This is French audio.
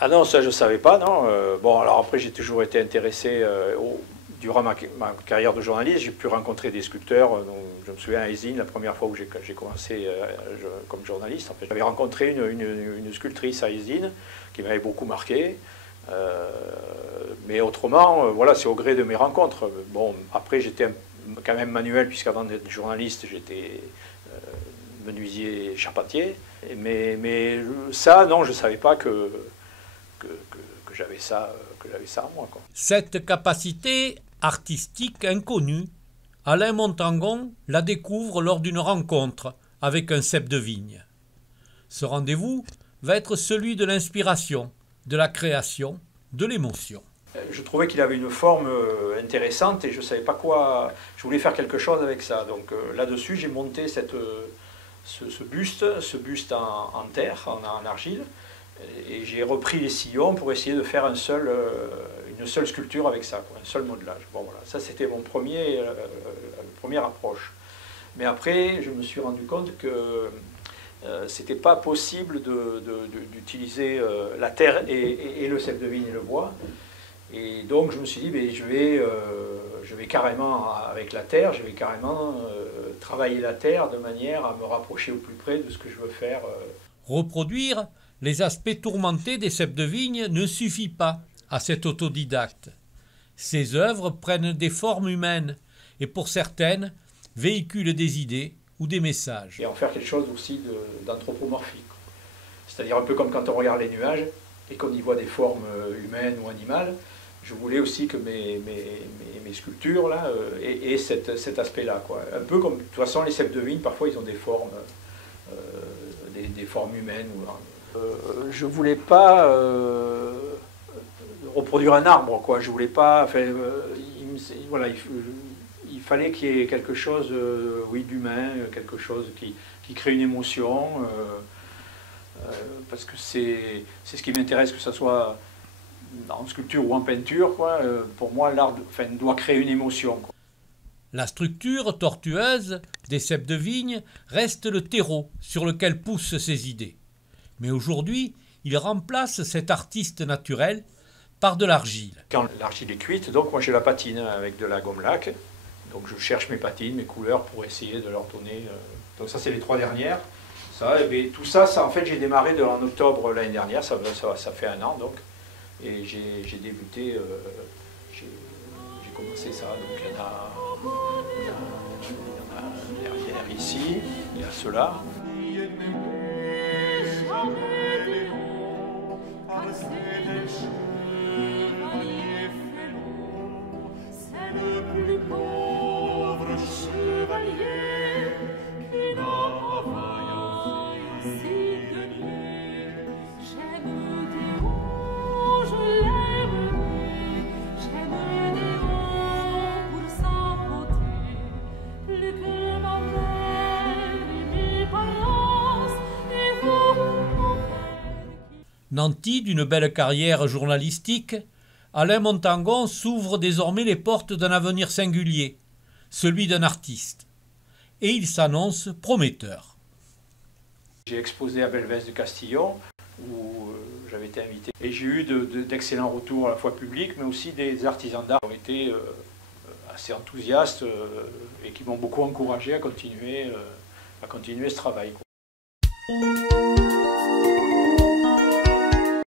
Ah non, ça je ne savais pas, non. Bon, alors après j'ai toujours été intéressé, durant ma carrière de journaliste, j'ai pu rencontrer des sculpteurs. Donc, je me souviens à Eysines, la première fois où j'ai commencé comme journaliste, en fait, j'avais rencontré une sculptrice à Eysines qui m'avait beaucoup marqué. Mais autrement, voilà, c'est au gré de mes rencontres. Bon, après j'étais quand même manuel, puisqu'avant d'être journaliste, j'étais menuisier charpentier. Mais ça, non, je ne savais pas que j'avais ça en moi, quoi. Cette capacité artistique inconnue, Alain Montangon la découvre lors d'une rencontre avec un cep de vigne. Ce rendez-vous va être celui de l'inspiration, de la création, de l'émotion. Je trouvais qu'il avait une forme intéressante et je ne savais pas quoi. Je voulais faire quelque chose avec ça. Donc là-dessus, j'ai monté ce buste en terre, en argile. Et j'ai repris les sillons pour essayer de faire une seule sculpture avec ça, quoi, un seul modelage. Bon, voilà. Ça, c'était mon première approche. Mais après, je me suis rendu compte que c'était pas possible d'utiliser la terre et le cep de vigne et le bois. Et donc, je me suis dit, mais je vais carrément, avec la terre, je vais carrément travailler la terre de manière à me rapprocher au plus près de ce que je veux faire. Reproduire les aspects tourmentés des ceps de vigne ne suffit pas à cet autodidacte. Ses œuvres prennent des formes humaines et pour certaines véhiculent des idées ou des messages. Et en faire quelque chose aussi d'anthropomorphique. C'est-à-dire un peu comme quand on regarde les nuages et qu'on y voit des formes humaines ou animales. Je voulais aussi que mes sculptures là, aient cet aspect-là, quoi. Un peu comme, de toute façon, les ceps de vigne, parfois ils ont des formes humaines. Je ne voulais pas reproduire un arbre, quoi. Je voulais pas. Enfin, voilà, il fallait qu'il y ait quelque chose, oui, d'humain, quelque chose qui crée une émotion, parce que c'est ce qui m'intéresse, que ce soit en sculpture ou en peinture, quoi. Pour moi, l'art doit créer une émotion, quoi. La structure tortueuse des ceps de vigne reste le terreau sur lequel poussent ses idées. Mais aujourd'hui, il remplace cet artiste naturel par de l'argile. Quand l'argile est cuite, donc moi j'ai la patine avec de la gomme laque. Donc je cherche mes patines, mes couleurs pour essayer de leur donner. Donc ça c'est les 3 dernières. Ça, et tout ça, en fait j'ai démarré en octobre l'année dernière, ça fait 1 an donc. Et j'ai débuté, j'ai commencé ça. Donc il y en a derrière ici, il y a ceux-là. Nanti d'une belle carrière journalistique, Alain Montangon s'ouvre désormais les portes d'un avenir singulier, celui d'un artiste. Et il s'annonce prometteur. J'ai exposé à Belvès de Castillon, où j'avais été invité. Et j'ai eu d'excellents retours à la fois publics, mais aussi des artisans d'art qui ont été assez enthousiastes et qui m'ont beaucoup encouragé à continuer ce travail, quoi.